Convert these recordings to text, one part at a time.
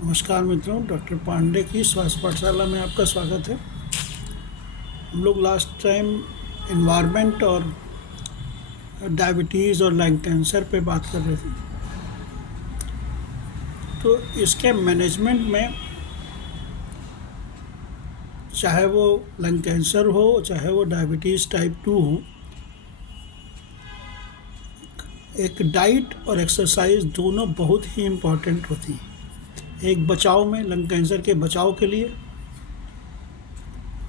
नमस्कार मित्रों, डॉक्टर पांडे की स्वास्थ्य पाठशाला में आपका स्वागत है। हम लोग लास्ट टाइम इन्वायरमेंट और डायबिटीज़ और लंग कैंसर पे बात कर रहे थे। तो इसके मैनेजमेंट में चाहे वो लंग कैंसर हो, चाहे वो डायबिटीज़ टाइप 2 हो, एक डाइट और एक्सरसाइज दोनों बहुत ही इम्पॉर्टेंट होती हैं। एक बचाव में, लंग कैंसर के बचाव के लिए,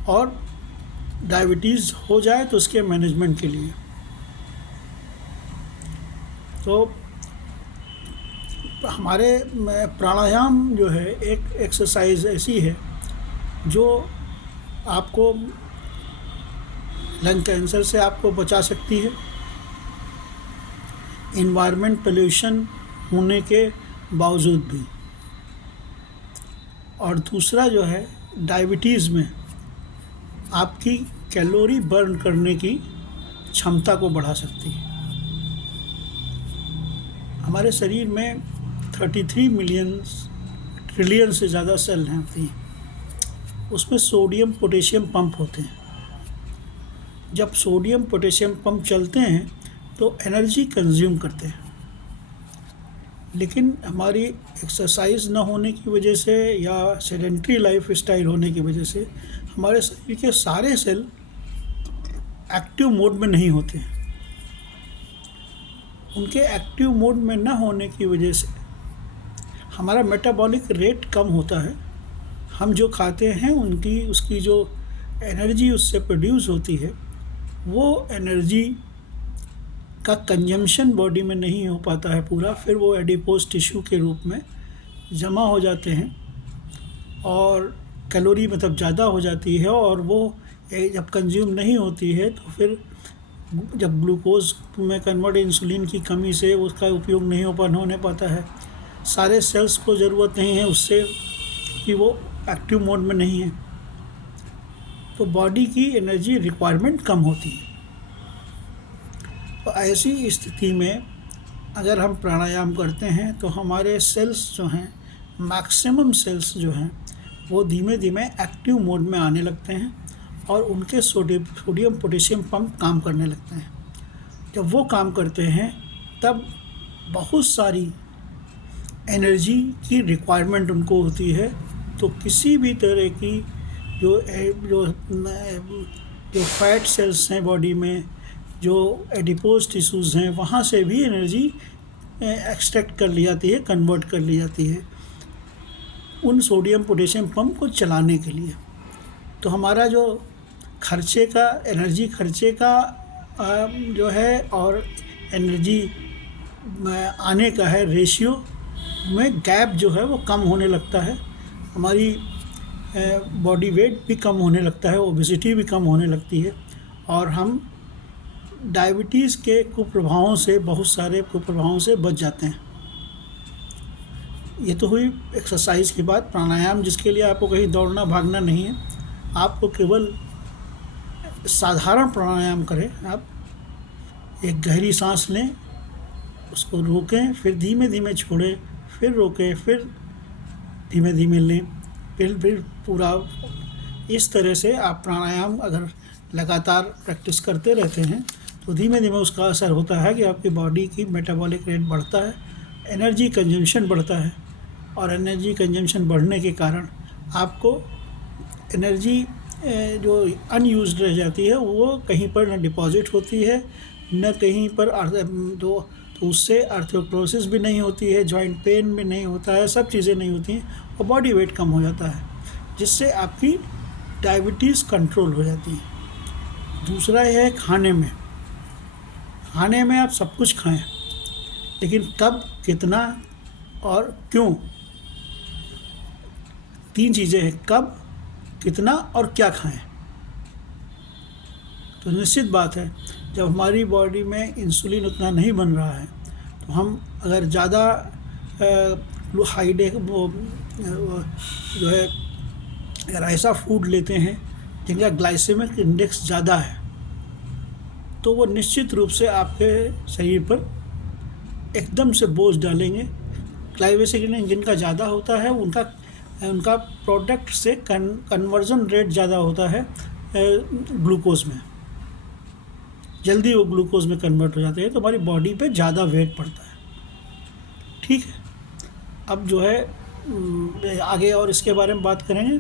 और डायबिटीज़ हो जाए तो उसके मैनेजमेंट के लिए। तो हमारे प्राणायाम जो है एक एक्सरसाइज ऐसी है जो आपको लंग कैंसर से आपको बचा सकती है, इन्वायरमेंट पोल्यूशन होने के बावजूद भी। और दूसरा जो है, डायबिटीज़ में आपकी कैलोरी बर्न करने की क्षमता को बढ़ा सकती है। हमारे शरीर में 33 मिलियन ट्रिलियन से ज़्यादा सेल होती हैं। उसमें सोडियम पोटेशियम पंप होते हैं। जब सोडियम पोटेशियम पंप चलते हैं तो एनर्जी कंज्यूम करते हैं, लेकिन हमारी एक्सरसाइज न होने की वजह से या सेडेंट्री लाइफ स्टाइल होने की वजह से हमारे शरीर के सारे सेल एक्टिव मोड में नहीं होते हैं। उनके एक्टिव मोड में न होने की वजह से हमारा मेटाबॉलिक रेट कम होता है। हम जो खाते हैं उसकी जो एनर्जी उससे प्रोड्यूस होती है, वो एनर्जी का कंजम्पशन बॉडी में नहीं हो पाता है पूरा। फिर वो एडिपोज टिश्यू के रूप में जमा हो जाते हैं और कैलोरी मतलब ज़्यादा हो जाती है, और वो जब कंज्यूम नहीं होती है तो फिर जब ग्लूकोज में कन्वर्ट इंसुलिन की कमी से उसका उपयोग नहीं होने पाता है। सारे सेल्स को ज़रूरत नहीं है उससे कि वो एक्टिव मोड में नहीं है, तो बॉडी की एनर्जी रिक्वायरमेंट कम होती है। तो ऐसी स्थिति में अगर हम प्राणायाम करते हैं तो हमारे सेल्स जो हैं, मैक्सिमम सेल्स जो हैं, वो धीमे धीमे एक्टिव मोड में आने लगते हैं और उनके सोडियम पोटेशियम पंप काम करने लगते हैं। जब वो काम करते हैं तब बहुत सारी एनर्जी की रिक्वायरमेंट उनको होती है। तो किसी भी तरह की जो जो जो फैट सेल्स हैं बॉडी में, जो एडिपोज टिश्यूज़ हैं, वहाँ से भी एनर्जी एक्सट्रैक्ट कर ली जाती है, कन्वर्ट कर ली जाती है उन सोडियम पोटेशियम पंप को चलाने के लिए। तो हमारा जो खर्चे का, एनर्जी खर्चे का जो है और एनर्जी आने का है, रेशियो में गैप जो है वो कम होने लगता है। हमारी बॉडी वेट भी कम होने लगता है, ओबेसिटी भी कम होने लगती है, और हम डायबिटीज़ के कुप्रभावों से, बहुत सारे कुप्रभावों से बच जाते हैं। ये तो हुई एक्सरसाइज की बात। प्राणायाम जिसके लिए आपको कहीं दौड़ना भागना नहीं है, आपको केवल साधारण प्राणायाम करें। आप एक गहरी सांस लें, उसको रोकें, फिर धीमे धीमे छोड़ें, फिर रोकें, फिर धीमे धीमे लें, फिर पूरा। इस तरह से आप प्राणायाम अगर लगातार प्रैक्टिस करते रहते हैं तो धीमे धीमे उसका असर होता है कि आपकी बॉडी की मेटाबॉलिक रेट बढ़ता है, एनर्जी कंजम्पशन बढ़ता है, और एनर्जी कंजम्पशन बढ़ने के कारण आपको एनर्जी जो अनयूज्ड रह जाती है वो कहीं पर न डिपॉजिट होती है, न कहीं पर तो उससे आर्थ्रोक्लोसिस भी नहीं होती है, जॉइंट पेन भी नहीं होता है, सब चीज़ें नहीं होती हैं, और बॉडी वेट कम हो जाता है, जिससे आपकी डायबिटीज़ कंट्रोल हो जाती है। दूसरा यह है खाने में। खाने में आप सब कुछ खाएं, लेकिन कब, कितना और क्यों, 3 चीज़ें हैं: कब, कितना और क्या खाएं। तो निश्चित बात है, जब हमारी बॉडी में इंसुलिन उतना नहीं बन रहा है तो हम अगर ज़्यादा वो जो है, अगर ऐसा फूड लेते हैं जिनका ग्लाइसेमिक इंडेक्स ज़्यादा है, तो वो निश्चित रूप से आपके शरीर पर एकदम से बोझ डालेंगे। ग्लाइकोसाइकिलिन जिनका ज़्यादा होता है उनका प्रोडक्ट से कन्वर्जन रेट ज़्यादा होता है ग्लूकोज में, जल्दी वो ग्लूकोज में कन्वर्ट हो जाते हैं, तो हमारी बॉडी पे ज़्यादा वेट पड़ता है। ठीक है, अब जो है आगे और इसके बारे में बात करेंगे,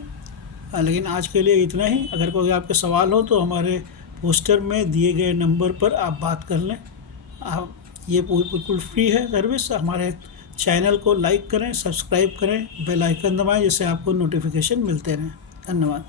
लेकिन आज के लिए इतना ही। अगर कोई आपके सवाल हो तो हमारे पोस्टर में दिए गए नंबर पर आप बात कर लें। आप ये बिल्कुल फ्री है सर्विस। हमारे चैनल को लाइक करें, सब्सक्राइब करें, बेल आइकन दबाएं जिससे आपको नोटिफिकेशन मिलते रहें। धन्यवाद।